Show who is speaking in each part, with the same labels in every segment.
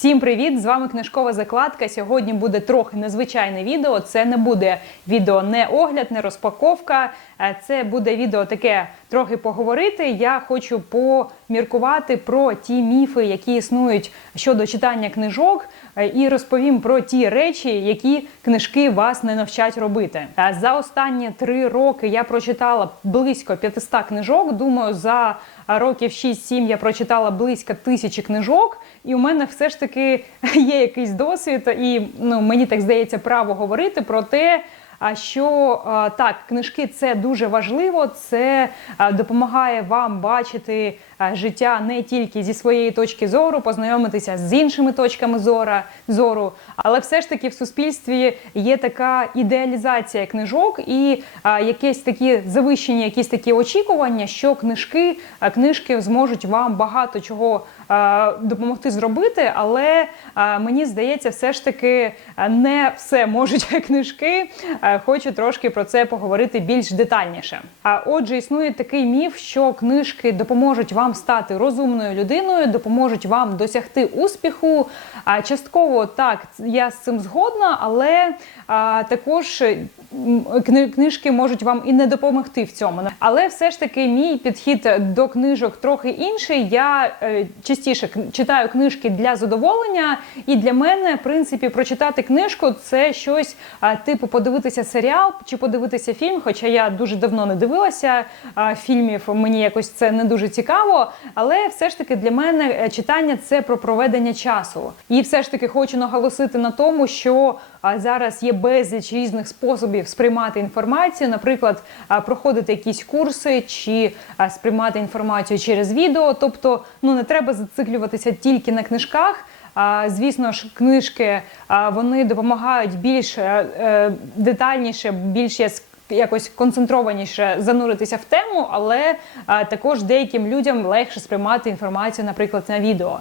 Speaker 1: Всім привіт! З вами книжкова закладка. Сьогодні буде трохи незвичайне відео. Це не буде відео не огляд, не розпаковка. Е, Це буде відео таке трохи поговорити. Я хочу поміркувати про ті міфи, які існують щодо читання книжок, е, і розповім про ті речі, які книжки вас не навчать робити. Е, За останні три роки я прочитала близько 500 книжок. Думаю, за років 6-7 я прочитала близько тисячі книжок, і у мене все ж таки є якийсь досвід, і ну мені так здається право говорити про те. А що так, книжки це дуже важливо, це допомагає вам бачити життя не тільки зі своєї точки зору, познайомитися з іншими точками зора, зору, але все ж таки в суспільстві є така ідеалізація книжок і а, якісь такі завищені, якісь такі очікування, що книжки, книжки зможуть вам багато чого допомогти зробити, але мені здається, все ж таки не все можуть книжки. Хочу трошки про це поговорити більш детальніше. А отже, існує такий міф, що книжки допоможуть вам стати розумною людиною, допоможуть вам досягти успіху. Частково так, я з цим згодна, але а, також книжки можуть вам і не допомогти в цьому. Але все ж таки мій підхід до книжок трохи інший. Я е, частіше читаю книжки для задоволення, і для мене, в принципі, прочитати книжку це щось типу подивитися серіал чи подивитися фільм. Хоча я дуже давно не дивилася фільмів, мені якось це не дуже цікаво. Але все ж таки для мене е, читання це про проведення часу. І все ж таки хочу наголосити на тому, що зараз є безліч різних способів сприймати інформацію, наприклад, проходити якісь курси чи сприймати інформацію через відео. Тобто, ну не треба зациклюватися тільки на книжках. Звісно ж, книжки вони допомагають більш е, е, детальніше, більш яс- якось концентрованіше зануритися в тему, але також деяким людям легше сприймати інформацію, наприклад, на відео.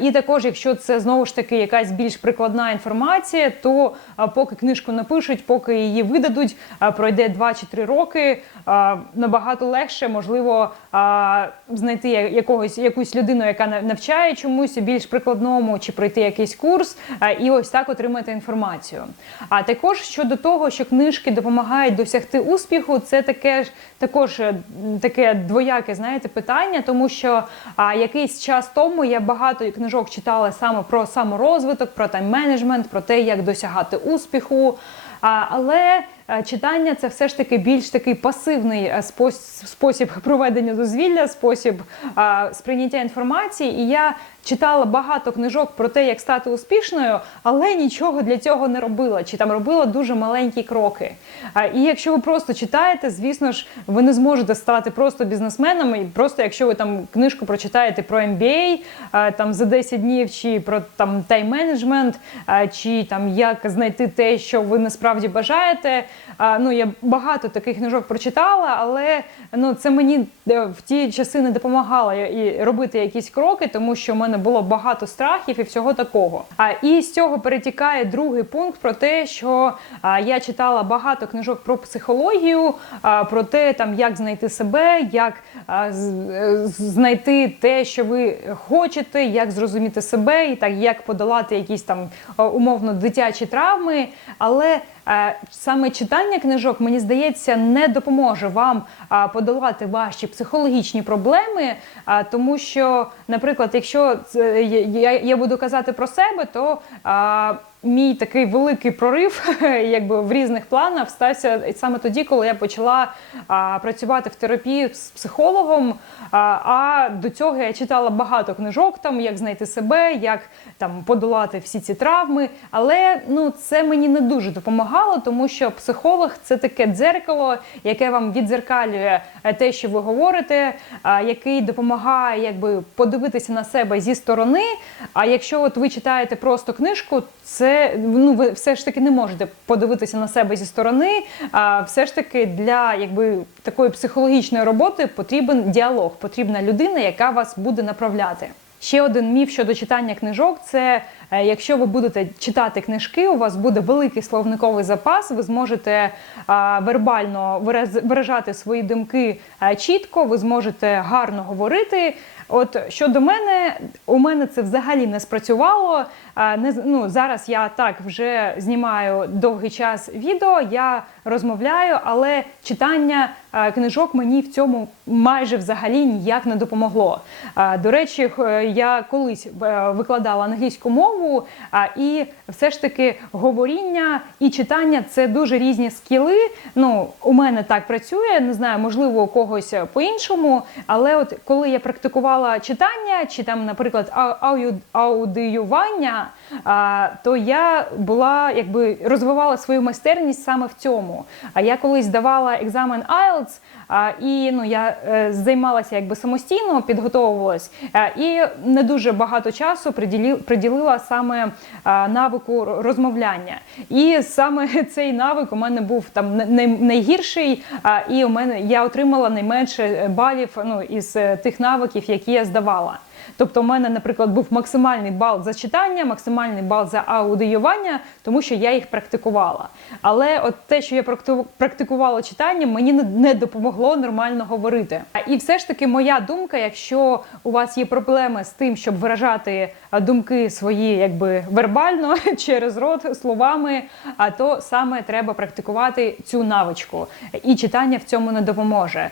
Speaker 1: І також, якщо це знову ж таки якась більш прикладна інформація, то поки книжку напишуть, поки її видадуть, пройде 2 чи 3 роки, набагато легше можливо знайти якогось якусь людину, яка навчає чомусь більш прикладному, чи пройти якийсь курс, і ось так отримати інформацію. А також щодо того, що книжки допомагають досягти успіху, це таке ж також е, таке двояке, знаєте, питання, тому що а, якийсь час тому я багато книжок читала саме про саморозвиток, про тайм-менеджмент, про те, як досягати успіху. А, але читання це все ж таки більш такий пасивний е, спосіб проведення дозвілля, спосіб сприйняття інформації. І я читала багато книжок про те, як стати успішною, але нічого для цього не робила, чи там робила дуже маленькі кроки. І якщо ви просто читаєте, звісно ж, ви не зможете стати просто бізнесменом. І просто якщо ви там книжку прочитаєте про MBA там за 10 днів, чи про там тайм-менеджмент, чи там як знайти те, що ви насправді бажаєте. Ну я багато таких книжок прочитала, але ну це мені е, в ті часи не допомагало і робити якісь кроки, тому що в мене було багато страхів і всього такого. А і з цього перетікає другий пункт про те, що я читала багато книжок про психологію, про те, там як знайти себе, як е, знайти те, що ви хочете, як зрозуміти себе, і так як подолати якісь там е, умовно дитячі травми. Але саме читання книжок, мені здається, не допоможе вам подолати ваші психологічні проблеми, тому що, наприклад, якщо це, я, буду казати про себе, то мій такий великий прорив, якби в різних планах, стався саме тоді, коли я почала а, працювати в терапії з психологом. А, а до цього я читала багато книжок, там як знайти себе, як там подолати всі ці травми. Але ну це мені не дуже допомагало, тому що психолог це таке дзеркало, яке вам віддзеркалює е, те, що ви говорите, а, який допомагає якби подивитися на себе зі сторони. А якщо от ви читаєте просто книжку, це ну ви все ж таки не можете подивитися на себе зі сторони. А все ж таки для якби такої психологічної роботи потрібен діалог, потрібна людина, яка вас буде направляти. Ще один міф щодо читання книжок це е, якщо ви будете читати книжки, у вас буде великий словниковий запас, ви зможете вербально виражати свої думки е, чітко, ви зможете гарно говорити. От щодо мене, у мене це взагалі не спрацювало. Не ну, зараз я так вже знімаю довгий час відео, я розмовляю, але читання книжок мені в цьому майже взагалі ніяк не допомогло. До речі, я колись е, викладала англійську мову, і все ж таки говоріння і читання це дуже різні скіли. Ну, у мене так працює, не знаю, можливо, у когось по-іншому. Але от коли я практикувала читання, чи там, наприклад, ау- ау- аудіювання, а, то я була якби розвивала свою майстерність саме в цьому. А я колись давала екзамен IELTS, і ну я е, займалася якби самостійно, підготовувалась, е, і не дуже багато часу приділила саме навику розмовляння. І саме цей навик у мене був там найгірший, і у мене я отримала найменше балів ну, із е, тих навиків, які я здавала. Тобто, у мене, наприклад, був максимальний бал за читання, максимальний бал за аудіювання, тому що я їх практикувала. Але от те, що я практикувала читання, мені не- не допомогло нормально говорити. І все ж таки, моя думка, якщо у вас є проблеми з тим, щоб виражати думки свої, якби вербально через рот словами, а то саме треба практикувати цю навичку. І читання в цьому не допоможе.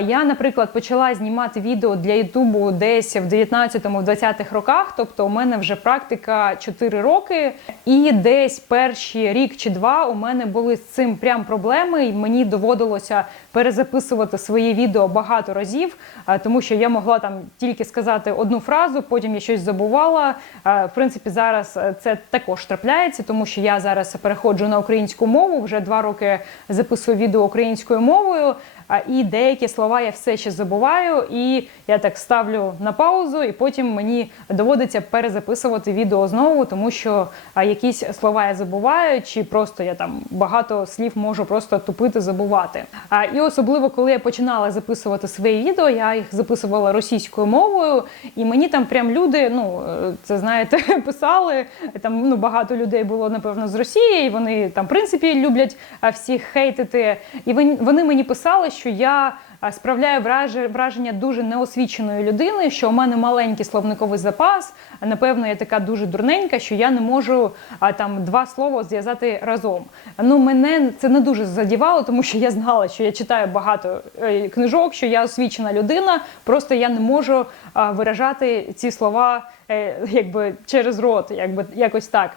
Speaker 1: Я, наприклад, почала знімати відео для Ютубу десь в 19-20-х роках. Тобто, у мене вже практика 4 роки, і десь перші рік чи два у мене були з цим прям проблеми, і мені доводилося перезаписувати свої відео багато разів, тому що я могла там тільки сказати одну фразу, потім я щось забувала. В принципі, зараз е, це також трапляється, тому що я зараз переходжу на українську мову. Вже два роки записую відео українською мовою. А і деякі слова я все ще забуваю, і я так ставлю на паузу, і потім мені доводиться перезаписувати відео знову, тому що якісь слова я забуваю, чи просто я там багато слів можу просто тупити, забувати. А і особливо, коли я починала записувати свої відео, я їх записувала російською мовою, і мені там прям люди, ну це знаєте, писали. Там ну багато людей було напевно з Росії, і вони там в принципі люблять всіх хейтити. І вони мені писали, що я справляю враже- враження дуже неосвіченої людини, що у мене маленький словниковий запас. Напевно, я така дуже дурненька, що я не можу там два слова зв'язати разом. Ну мене це не дуже задівало, тому що я знала, що я читаю багато е, книжок, що я освічена людина. Просто я не можу виражати ці слова е, якби через рот, якби якось так.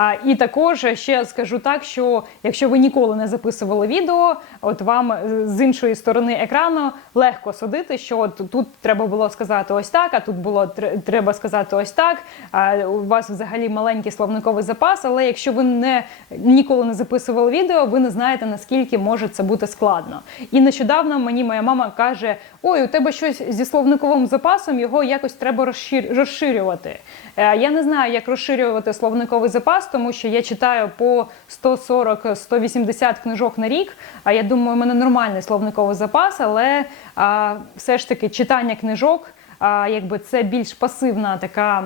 Speaker 1: А, і також ще скажу так, що якщо ви ніколи не записували відео, от вам е, з іншої сторони екрану легко судити, що от тут треба було сказати ось так, а тут було треба сказати ось так. А у вас взагалі маленький словниковий запас. Але якщо ви не ніколи не записували відео, ви не знаєте наскільки може це бути складно. І нещодавно мені моя мама каже: Ой, у тебе щось зі словниковим запасом, його якось треба розшир- розширювати. Е, Я не знаю, як розширювати словниковий запас, тому що я читаю по 140-180 книжок на рік. А я думаю, у мене нормальний словниковий запас, але а, все ж таки читання книжок, а, якби це більш пасивна така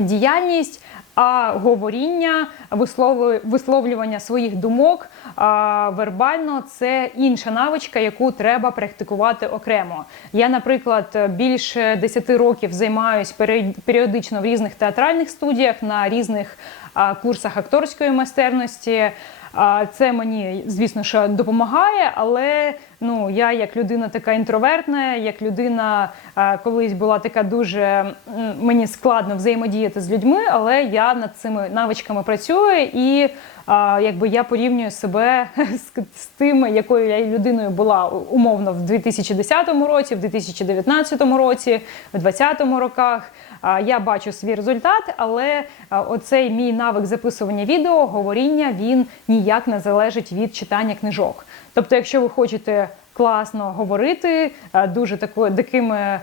Speaker 1: діяльність, а говоріння, висловлювання своїх думок вербально це інша навичка, яку треба практикувати окремо. Я, наприклад, більше 10 років займаюсь період- періодично в різних театральних студіях на різних курсах акторської майстерності. Це мені, звісно, що допомагає, але ну я як людина така інтровертна, як людина колись була така дуже мені складно взаємодіяти з людьми, але я над цими навичками працюю і якби я порівнюю себе з тим, якою я людиною була умовно в 2010 році, в 2019 році, в 2020 роках. Я бачу свій результат, але оцей мій навик записування відео, говоріння, він ніяк не залежить від читання книжок. Тобто, якщо ви хочете класно говорити, дуже тако, такими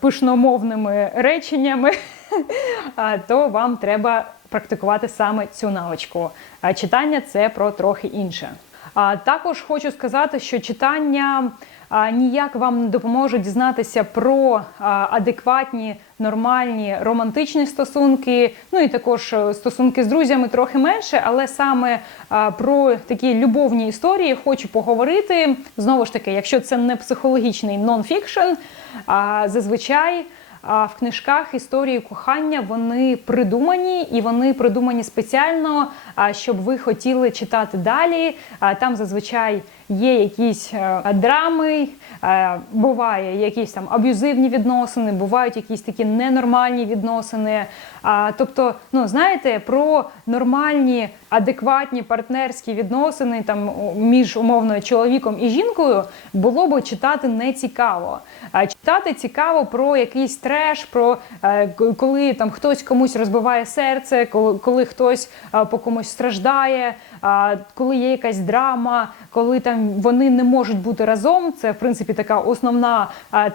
Speaker 1: пишномовними реченнями, то вам треба практикувати саме цю навичку. Читання це про трохи інше. А також хочу сказати, що читання ніяк вам не допоможуть дізнатися про адекватні, нормальні романтичні стосунки. Ну і також е, стосунки з друзями трохи менше, але саме про такі любовні історії хочу поговорити. Знову ж таки, якщо це не психологічний нон-фікшн, зазвичай. В книжках історії кохання вони придумані і вони придумані спеціально, щоб ви хотіли читати далі. Там зазвичай є якісь е, драми, е, буває якісь там аб'юзивні відносини, бувають якісь такі ненормальні відносини. Тобто, ну знаєте, про нормальні, адекватні партнерські відносини там між умовно чоловіком і жінкою було б читати не цікаво. Читати цікаво про якийсь треш, про е, коли там хтось комусь розбиває серце, коли, коли хтось е, по комусь страждає, коли є якась драма, коли там вони не можуть бути разом. Це в принципі така основна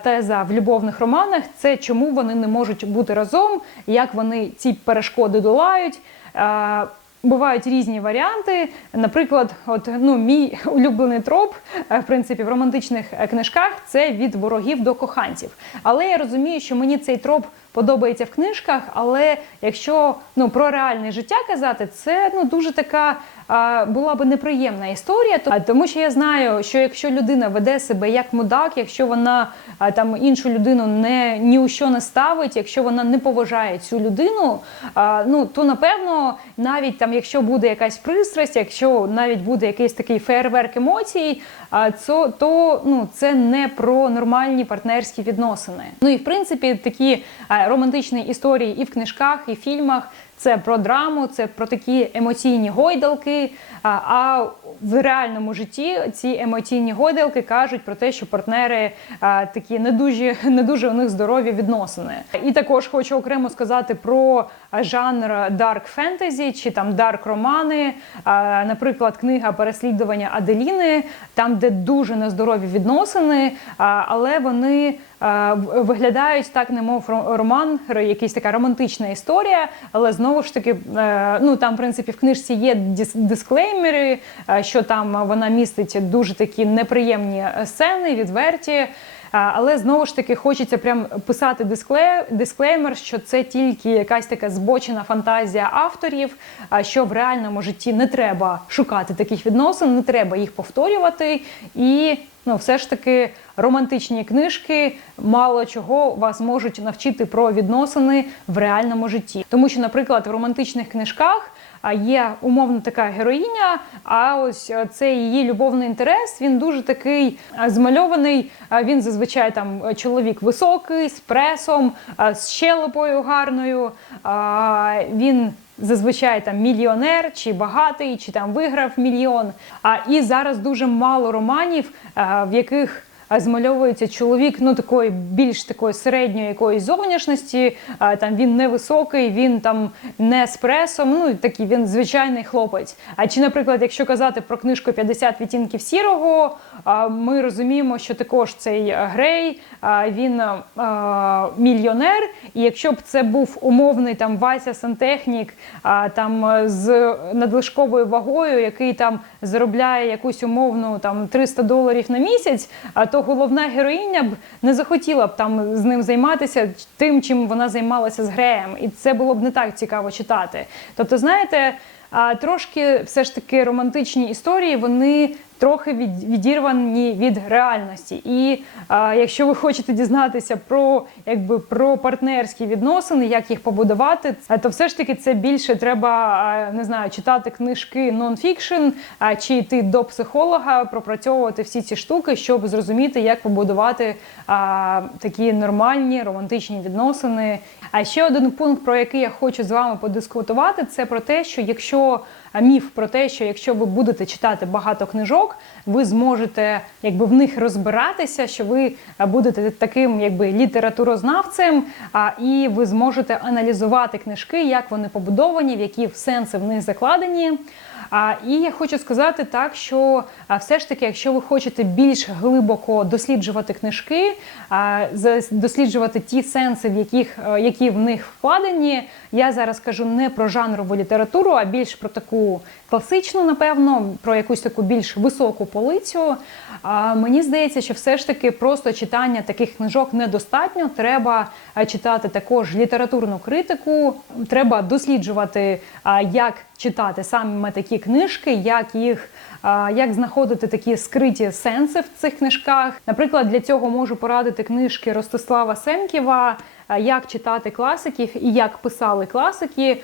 Speaker 1: теза в любовних романах. Це чому вони не можуть бути разом, як вони ці перешкоди долають. Бувають різні варіанти. Наприклад, от ну мій улюблений троп, е, в принципі, в романтичних е, книжках це від ворогів до коханців. Але я розумію, що мені цей троп подобається в книжках. Але якщо ну про реальне життя казати, це ну дуже така була би неприємна історія. Тому що я знаю, що якщо людина веде себе як мудак, якщо вона там іншу людину не ні у що не ставить, якщо вона не поважає цю людину, ну то напевно, навіть там, якщо буде якась пристрасть, якщо навіть буде якийсь такий фейерверк емоцій, це то ну це не про нормальні партнерські відносини. Ну і в принципі такі романтичні історії і в книжках, і в фільмах. Це про драму, це про такі емоційні гойдалки. А, в реальному житті ці емоційні гойдалки кажуть про те, що партнери а, такі не дуже, не дуже у них здорові відносини. І також хочу окремо сказати про жанр dark fantasy чи там dark романи. А, наприклад, книга Переслідування Аделіни, там, де дуже нездорові відносини, а, але вони виглядають так, немов ро- роман, ро- якась така романтична історія, але знову ж таки, е, ну там, в принципі, в книжці є дис- дисклеймери, е, що там вона містить дуже такі неприємні е, сцени, відверті. Але знову ж таки хочеться прям писати дискле... дисклеймер, що це тільки якась така збочена фантазія авторів, що в реальному житті не треба шукати таких відносин, не треба їх повторювати. І ну, все ж таки романтичні книжки мало чого вас можуть навчити про відносини в реальному житті. Тому що, наприклад, в романтичних книжках є умовно така героїня, а ось е, цей її любовний інтерес він дуже такий змальований. Він зазвичай там е, чоловік високий, з пресом, з щелепою гарною. Він зазвичай там мільйонер чи багатий, чи там виграв мільйон. А і зараз дуже мало романів, в яких змальовується чоловік ну такої більш такої середньої якоїсь зовнішності. А, там він невисокий, він там не з пресом. Ну такий він звичайний хлопець. А чи, наприклад, якщо казати про книжку «50 відтінків сірого, ми розуміємо, що також цей е, грей а, він е, мільйонер. І якщо б це був умовний там Вася Сантехнік, там е, з надлишковою вагою, який там заробляє якусь умовну там 300 доларів на місяць, то головна героїня б не захотіла б там з ним займатися тим, чим вона займалася з Греєм. І це було б не так цікаво читати. Тобто, знаєте. А трошки все ж таки романтичні історії вони трохи від, відірвані від реальності. І а, якщо ви хочете дізнатися про якби про партнерські відносини, як їх побудувати, а, то все ж таки це більше треба не знаю, читати книжки нон-фікшн, а, чи йти до психолога, пропрацьовувати всі ці штуки, щоб зрозуміти, як побудувати а, такі нормальні романтичні відносини. А ще один пункт, про який я хочу з вами подискутувати, це про те, що якщо міф про те, що якщо ви будете читати багато книжок, ви зможете якби в них розбиратися, що ви будете таким якби літературознавцем, а і ви зможете аналізувати книжки, як вони побудовані, в які сенси в них закладені. І я хочу сказати так, що все ж таки, якщо ви хочете більш глибоко досліджувати книжки, досліджувати ті сенси, в яких, е, які в них вкладені, я зараз кажу не про жанрову літературу, а більш про таку класичну, напевно, про якусь таку більш високу полицю. Мені здається, що все ж таки просто читання таких книжок недостатньо. Треба е, читати також літературну критику, треба досліджувати, як читати саме такі книжки, як їх. Як знаходити такі скриті сенси в цих книжках? Наприклад, для цього можу порадити книжки Ростислава Семківа Як читати класиків і як писали класики.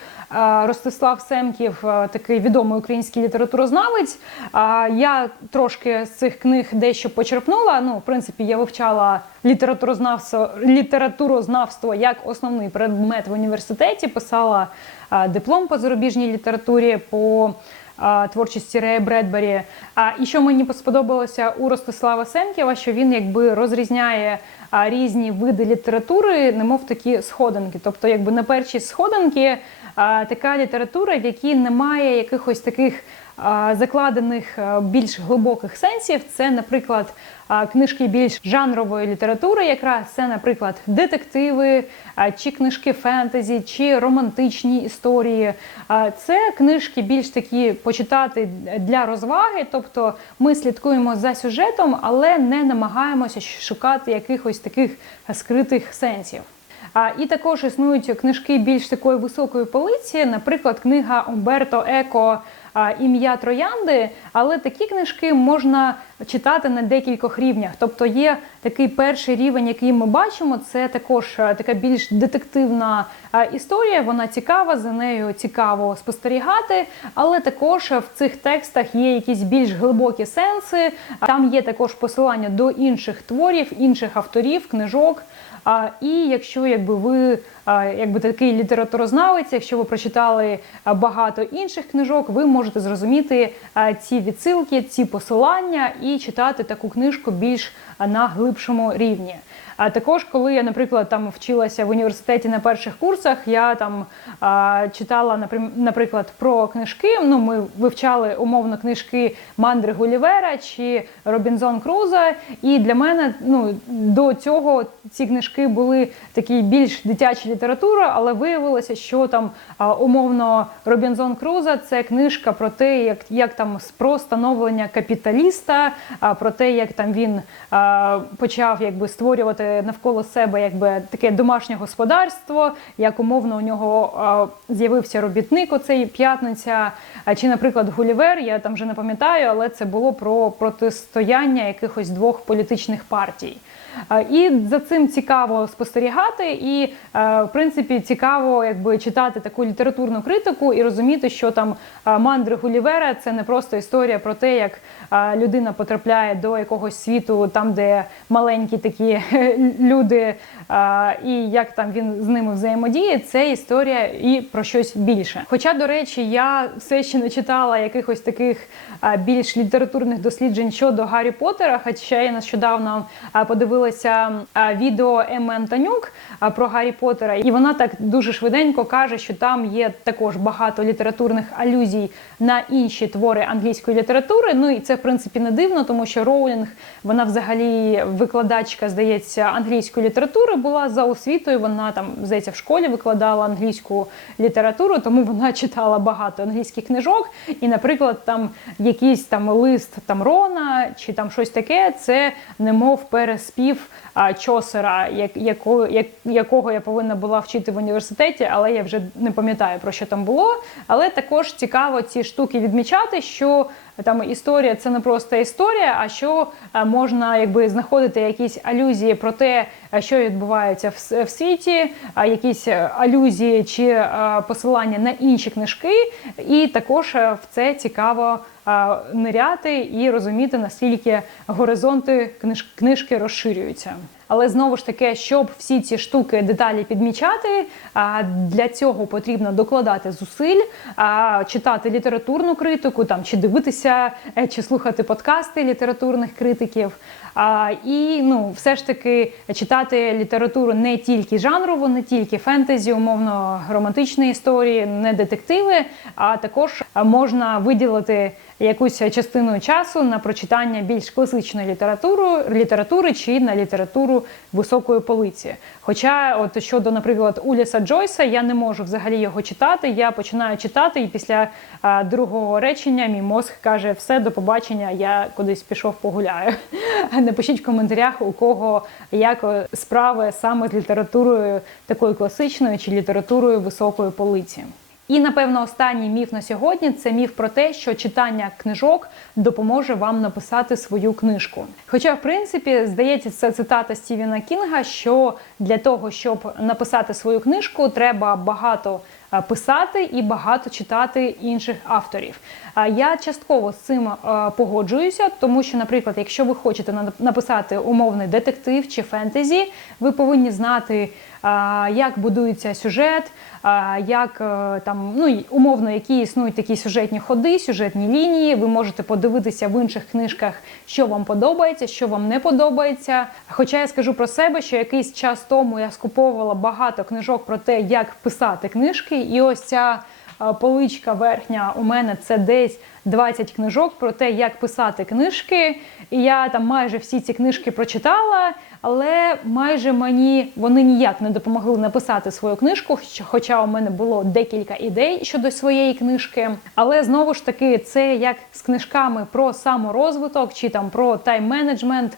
Speaker 1: Ростислав Семків такий відомий український літературознавець. Я трошки з цих книг дещо почерпнула. Ну, в принципі, я вивчала літературознавство, літературознавство як основний предмет в університеті. Писала диплом по зарубіжній літературі по творчості Рея Бредбері. А і що мені сподобалося у Ростислава Семківа, що він якби розрізняє різні види літератури, немов такі сходинки. Тобто, якби на першій сходинки така література, в якій немає якихось таких закладених більш глибоких сенсів. Це, наприклад, книжки більш жанрової літератури, якраз це, наприклад, детективи, чи книжки фентезі, чи романтичні історії. Це книжки більш такі почитати для розваги, тобто ми слідкуємо за сюжетом, але не намагаємося шукати якихось таких скритих сенсів. А, і також існують книжки більш такої високої полиці, наприклад, книга Умберто Еко Ім'я Троянди. Але такі книжки можна читати на декількох рівнях. Тобто є такий перший рівень, який ми бачимо, це також е, така більш детективна е, історія. Вона цікава, за нею цікаво спостерігати. Але також в цих текстах є якісь більш глибокі сенси. Там є також посилання до інших творів, інших авторів, книжок. І якщо якби ви якби такий літературознавець, якщо ви прочитали багато інших книжок, ви можете зрозуміти ці відсилки, ці посилання і читати таку книжку більш на глибшому рівні. А також, коли я, наприклад, там вчилася в університеті на перших курсах, я там а, читала наприклад, про книжки. Ну, ми вивчали умовно книжки Мандри Гулівера чи Робінзон Круза. І для мене ну, до цього ці книжки були такі більш дитячі література, але виявилося, що там умовно Робінзон Круза це книжка про те, як, як там про становлення капіталіста, про те, як там він почав якби створювати навколо себе якби таке домашнє господарство, як умовно у нього з'явився робітник оцей п'ятниця. Чи, наприклад, Гулівер, я там вже не пам'ятаю, але це було про протистояння якихось двох політичних партій. І за цим цікаво спостерігати, і в принципі цікаво, якби читати таку літературну критику і розуміти, що там мандри Гулівера це не просто історія про те, як людина потрапляє до якогось світу, там де маленькі такі люди, і як там він з ними взаємодіє. Це історія і про щось більше. Хоча, до речі, я все ще не читала якихось таких більш літературних досліджень щодо Гаррі Поттера, хоча я нещодавно подивилася відео Еми Антонюк про Гаррі Поттера, і вона так дуже швиденько каже, що там є також багато літературних алюзій на інші твори англійської літератури. Ну і це в принципі не дивно, тому що Роулінг вона взагалі викладачка, здається, англійської літератури була за освітою. Вона там здається в школі викладала англійську літературу, тому вона читала багато англійських книжок. І, наприклад, там якийсь там лист там Рона чи там щось таке, це немов переспів а, Чосера, як, якого, як, якого я повинна була вчити в університеті, але я вже не пам'ятаю про що там було. Але також цікаво ці штуки відмічати, що там історія це не просто історія, а що е, можна якби знаходити якісь алюзії про те, е, що відбувається в, в світі, якісь е, алюзії чи посилання на інші книжки, і також в це цікаво ниряти і розуміти, наскільки горизонти книж- книжки розширюються. Але знову ж таки, щоб всі ці штуки деталі підмічати, для цього потрібно докладати зусиль, читати літературну критику, там чи дивитися, е, чи слухати подкасти літературних критиків. І ну, все ж таки читати літературу не тільки жанрову, не тільки фентезі, умовно романтичні історії, не детективи, а також можна виділити якусь частину часу на прочитання більш класичної літератури, літератури чи на літературу високої полиці. Хоча, от щодо, наприклад, Уліса Джойса, я не можу взагалі його читати. Я починаю читати, і після а, другого речення мій мозг каже: все, до побачення, я кудись пішов погуляю. Напишіть в коментарях, у кого як справи саме з літературою такою класичною чи літературою високої полиці. І напевно останній міф на сьогодні це міф про те, що читання книжок допоможе вам написати свою книжку. Хоча, в принципі, здається, це цитата Стівена Кінга, що для того, щоб написати свою книжку, треба багато е, писати і багато читати інших авторів. А Я частково з цим е, погоджуюся, тому що, наприклад, якщо ви хочете написати умовний детектив чи фентезі, ви повинні знати, е, як будується сюжет, як там ну умовно, які існують такі сюжетні ходи, сюжетні лінії. Ви можете подивитися в інших книжках, що вам подобається, що вам не подобається. Хоча я скажу про себе, що якийсь час тому я скуповувала багато книжок про те, як писати книжки, і ось ця поличка верхня у мене це десь 20 книжок про те, як писати книжки. І я там майже всі ці книжки прочитала, але майже мені вони ніяк не допомогли написати свою книжку. Хоча у мене було декілька ідей щодо своєї книжки. Але знову ж таки, це як з книжками про саморозвиток, чи там про тайм-менеджмент,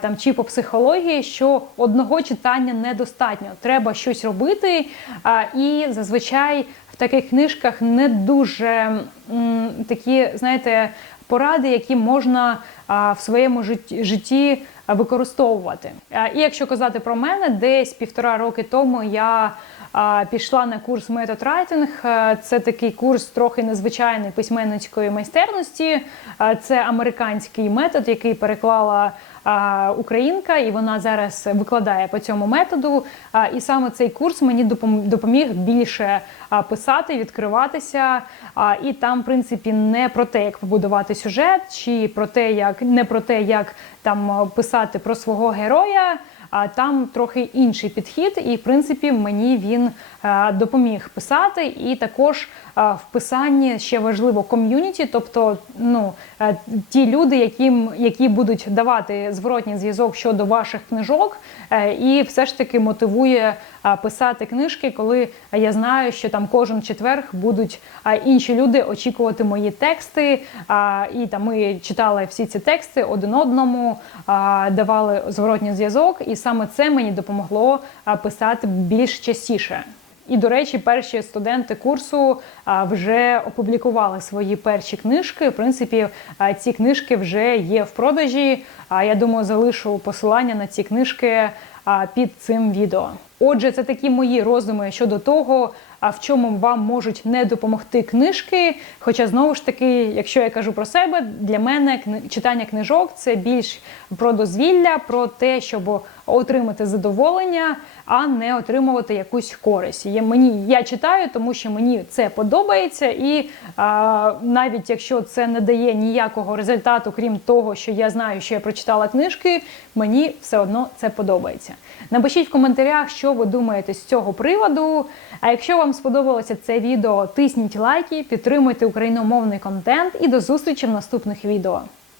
Speaker 1: там чи по психології, що одного читання недостатньо. Треба щось робити. І зазвичай в таких книжках не дуже м, такі, знаєте, поради, які можна а, в своєму житті використовувати. А, і якщо казати про мене, десь півтора роки тому я пішла на курс метод райтинг. Це такий курс трохи незвичайної письменницької майстерності. Це американський метод, який переклала українка, і вона зараз викладає по цьому методу. І саме цей курс мені допоміг більше писати, відкриватися. І там, в принципі, не про те, як побудувати сюжет, чи про те, як не про те, як там писати про свого героя. А там трохи інший підхід, і в принципі мені він е, допоміг писати. І також е, в писанні ще важливо ком'юніті, тобто ну е, ті люди, яким які будуть давати зворотній зв'язок щодо ваших книжок, і все ж таки мотивує писати книжки, коли я знаю, що там кожен четверг будуть інші люди очікувати мої тексти. І там ми читали всі ці тексти один одному, давали зворотній зв'язок, і саме це мені допомогло писати більш частіше. І, до речі, перші студенти курсу вже опублікували свої перші книжки. В принципі, ці книжки вже є в продажі. Я думаю, залишу посилання на ці книжки під цим відео. Отже, це такі мої роздуми щодо того, а в чому вам можуть не допомогти книжки. Хоча, знову ж таки, якщо я кажу про себе, для мене читання книжок це більш про дозвілля, про те, щоб отримати задоволення, а не отримувати якусь користь. Я, мені я читаю, тому що мені це подобається, і а, навіть якщо це не дає ніякого результату, крім того, що я знаю, що я прочитала книжки, мені все одно це подобається. Напишіть в коментарях, що ви думаєте з цього приводу. А якщо вам сподобалося це відео, тисніть лайки, підтримуйте україномовний контент і до зустрічі в наступних відео.